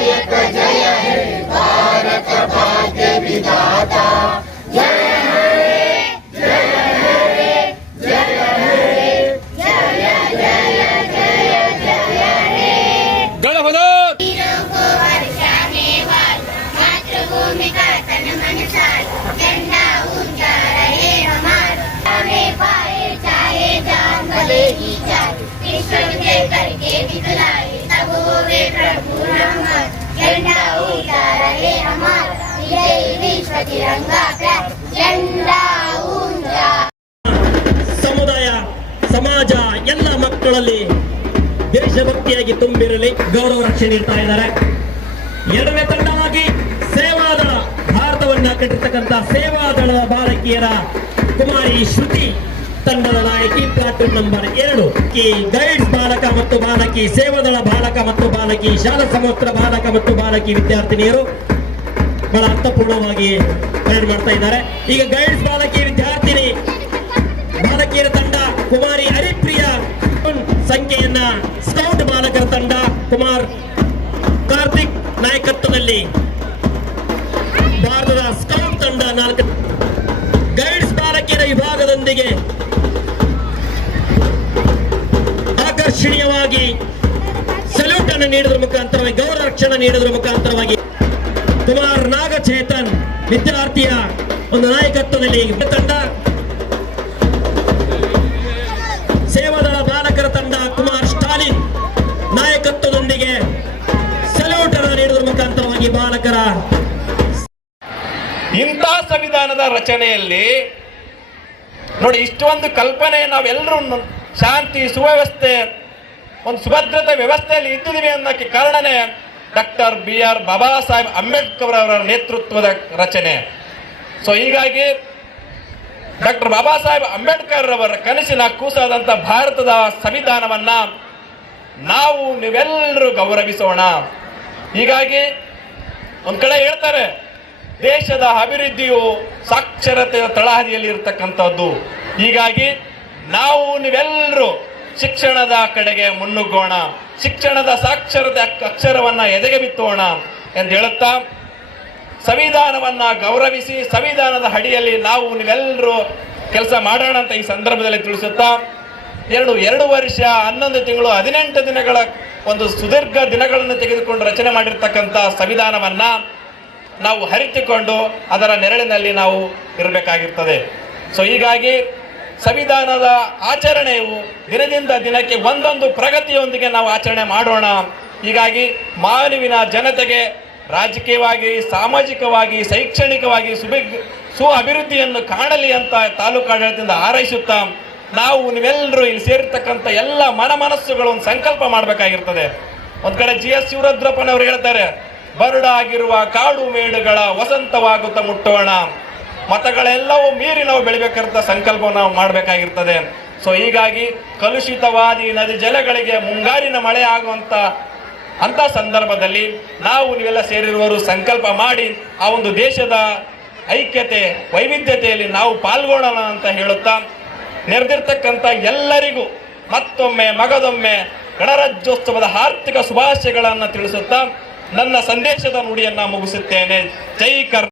यक जय हे भारत भाग्यविधाता प्रभु राम झंडा ऊंचा रहे हमारा विजय विश्व तिरंगा प्यार झंडा ऊंचा ಸಮುದಾಯ ಸಮಾಜ ಎಲ್ಲ ಮಕ್ಕಳಲ್ಲಿ ದೇಶಭಕ್ತಿಯಾಗಿ ತುಂಬಿರಲಿ ಗೌರವ ರಕ್ಷಣೆ ನೀಡ್ತಾ ಇದ್ದಾರೆ ಎರಡನೇ ತಂಡವಾಗಿ ಸೇವಾದಳ ಭಾರತವನ್ನ ಕಟ್ಟಿರ್ತಕ್ಕಂಥ ಸೇವಾದಳದ ಬಾಲಕಿಯರ ಕುಮಾರಿ ಶ್ರುತಿ ತಂಡದ ನಾಯಕಿ, ಪ್ಲಾಟೂನ್ ನಂಬರ್ ಎರಡು. ಈ ಗೈಡ್ಸ್ ಬಾಲಕ ಮತ್ತು ಬಾಲಕಿ, ಸೇವಾದಳ ಬಾಲಕ ಮತ್ತು ಬಾಲಕಿ, ಶಾಲಾ ಸಮವಸ್ತ್ರ ಬಾಲಕ ಮತ್ತು ಬಾಲಕಿ ವಿದ್ಯಾರ್ಥಿನಿಯರು ಬಹಳ ಅರ್ಥಪೂರ್ಣವಾಗಿ ಗೈಡ್ ಮಾಡ್ತಾ ಇದ್ದಾರೆ. ಈಗ ಗೈಡ್ಸ್ ಬಾಲಕಿ ವಿದ್ಯಾರ್ಥಿನಿ, ಬಾಲಕಿಯರ ತಂಡ, ಕುಮಾರಿ ಹರಿಪ್ರಿಯ ಸಂಖ್ಯೆಯನ್ನ ಸ್ಕೌಟ್ ಬಾಲಕರ ತಂಡ, ಕುಮಾರ್ ಕಾರ್ತಿಕ್ ನಾಯಕತ್ವದಲ್ಲಿ ಭಾರತದ ಸ್ಕೌಟ್ ಮುಖಾಂತರವಾಗಿ ಗೌರವ ರಕ್ಷಣೆ ನೀಡಿದ್ರ ಮುಖಾಂತರವಾಗಿ ಕುಮಾರ್ ನಾಗಚೇತನ್, ವಿದ್ಯಾರ್ಥಿಯ ಒಂದು ನಾಯಕತ್ವದಲ್ಲಿ ತಂಡ ಸೇವಾದಳ ಬಾಲಕರ ತಂಡ ಕುಮಾರ್ ಸ್ಟಾಲಿನ್ ನಾಯಕತ್ವದೊಂದಿಗೆ ಸಲ್ಯೂಟ್ ಅನ್ನು ನೀಡುವ ಮುಖಾಂತರವಾಗಿ ಬಾಲಕರ ಇಂಥ ಸಂವಿಧಾನದ ರಚನೆಯಲ್ಲಿ ನೋಡಿ ಇಷ್ಟೊಂದು ಕಲ್ಪನೆ ನಾವೆಲ್ಲರೂ ಶಾಂತಿ, ಸುವ್ಯವಸ್ಥೆ ಒಂದು ಸುಭದ್ರತೆ ವ್ಯವಸ್ಥೆಯಲ್ಲಿ ಇದ್ದಿದ್ದೀವಿ ಅನ್ನೋಕ್ಕೆ ಕಾರಣನೇ doctor B R Baba Saheb Ambedkar ಅವರ ನೇತೃತ್ವದ ರಚನೆ. ಸೊ ಹೀಗಾಗಿ ಡಾಕ್ಟರ್ ಬಾಬಾ ಸಾಹೇಬ್ ಅಂಬೇಡ್ಕರ್ ಅವರ ಕನಸಿನ ಕೂಸಾದಂಥ ಭಾರತದ ಸಂವಿಧಾನವನ್ನ ನಾವು ನೀವೆಲ್ಲರೂ ಗೌರವಿಸೋಣ. ಹೀಗಾಗಿ ಒಂದ್ ಕಡೆ ಹೇಳ್ತಾರೆ, ದೇಶದ ಅಭಿವೃದ್ಧಿಯು ಸಾಕ್ಷರತೆಯ ತಳಹದಿಯಲ್ಲಿ ಇರತಕ್ಕಂಥದ್ದು ಹೀಗಾಗಿ ನಾವು ನೀವೆಲ್ಲರೂ ಶಿಕ್ಷಣದ ಕಡೆಗೆ ಮುನ್ನುಗ್ಗೋಣ, ಶಿಕ್ಷಣದ ಸಾಕ್ಷರತೆ ಅಕ್ಷರವನ್ನು ಎದೆಗೆ ಬಿತ್ತೋಣ ಎಂದು ಹೇಳುತ್ತಾ, ಸಂವಿಧಾನವನ್ನ ಗೌರವಿಸಿ, ಸಂವಿಧಾನದ ಅಡಿಯಲ್ಲಿ ನಾವು ನೀವೆಲ್ಲರೂ ಕೆಲಸ ಮಾಡೋಣ ಅಂತ ಈ ಸಂದರ್ಭದಲ್ಲಿ ತಿಳಿಸುತ್ತಾ, ಎರಡು ಎರಡು ವರ್ಷ, ಹನ್ನೊಂದು ತಿಂಗಳು, ಹದಿನೆಂಟು ದಿನಗಳ ಒಂದು ಸುದೀರ್ಘ ದಿನಗಳನ್ನು ತೆಗೆದುಕೊಂಡು ರಚನೆ ಮಾಡಿರ್ತಕ್ಕಂಥ ಸಂವಿಧಾನವನ್ನ ನಾವು ಹರಿತುಕೊಂಡು ಅದರ ನೆರಳಿನಲ್ಲಿ ನಾವು ಇರಬೇಕಾಗಿರ್ತದೆ. ಸೊ ಹೀಗಾಗಿ ಸಂವಿಧಾನದ ಆಚರಣೆಯು ದಿನದಿಂದ ದಿನಕ್ಕೆ ಒಂದೊಂದು ಪ್ರಗತಿಯೊಂದಿಗೆ ನಾವು ಆಚರಣೆ ಮಾಡೋಣ. ಹೀಗಾಗಿ ಮಾನವಿನ ಜನತೆಗೆ ರಾಜಕೀಯವಾಗಿ, ಸಾಮಾಜಿಕವಾಗಿ, ಶೈಕ್ಷಣಿಕವಾಗಿ ಸುಭಿ ಸು ಅಭಿವೃದ್ಧಿಯನ್ನು ಕಾಣಲಿ ಅಂತ ತಾಲೂಕು ಆಡಳಿತದಿಂದ ಹಾರೈಸುತ್ತಾ ನಾವು ನೀವೆಲ್ಲರೂ ಇಲ್ಲಿ ಸೇರಿರ್ತಕ್ಕಂಥ ಎಲ್ಲ ಮನ ಮನಸ್ಸುಗಳು ಒಂದು ಸಂಕಲ್ಪ ಮಾಡಬೇಕಾಗಿರ್ತದೆ. ಒಂದು ಕಡೆ ಜಿ ಎಸ್ ಶಿವರುದ್ರಪ್ಪನವರು ಹೇಳ್ತಾರೆ, ಬರಡಾಗಿರುವ ಕಾಡು ಮೇಡುಗಳ ವಸಂತವಾಗುತ್ತಾ ಮುಟ್ಟೋಣ. ಮತಗಳೆಲ್ಲವೂ ಮೀರಿ ನಾವು ಬೆಳಿಬೇಕಂತ ಸಂಕಲ್ಪ ನಾವು ಮಾಡಬೇಕಾಗಿರ್ತದೆ. ಸೊ ಹೀಗಾಗಿ ಕಲುಷಿತವಾದಿ ನದಿ ಜಲಗಳಿಗೆ ಮುಂಗಾರಿನ ಮಳೆ ಆಗುವಂತ ಅಂತ ಸಂದರ್ಭದಲ್ಲಿ ನಾವು ನೀವೆಲ್ಲ ಸೇರಿರುವರು ಸಂಕಲ್ಪ ಮಾಡಿ ಆ ಒಂದು ದೇಶದ ಐಕ್ಯತೆ, ವೈವಿಧ್ಯತೆಯಲ್ಲಿ ನಾವು ಪಾಲ್ಗೊಳ್ಳೋಣ ಅಂತ ಹೇಳುತ್ತಾ ನೆರೆದಿರ್ತಕ್ಕಂಥ ಎಲ್ಲರಿಗೂ ಮತ್ತೊಮ್ಮೆ ಮಗದೊಮ್ಮೆ ಗಣರಾಜ್ಯೋತ್ಸವದ ಆರ್ಥಿಕ ಶುಭಾಶಯಗಳನ್ನು ತಿಳಿಸುತ್ತಾ ನನ್ನ ಸಂದೇಶದ ನುಡಿಯನ್ನು ಮುಗಿಸುತ್ತೇನೆ. ಜೈ ಕರ್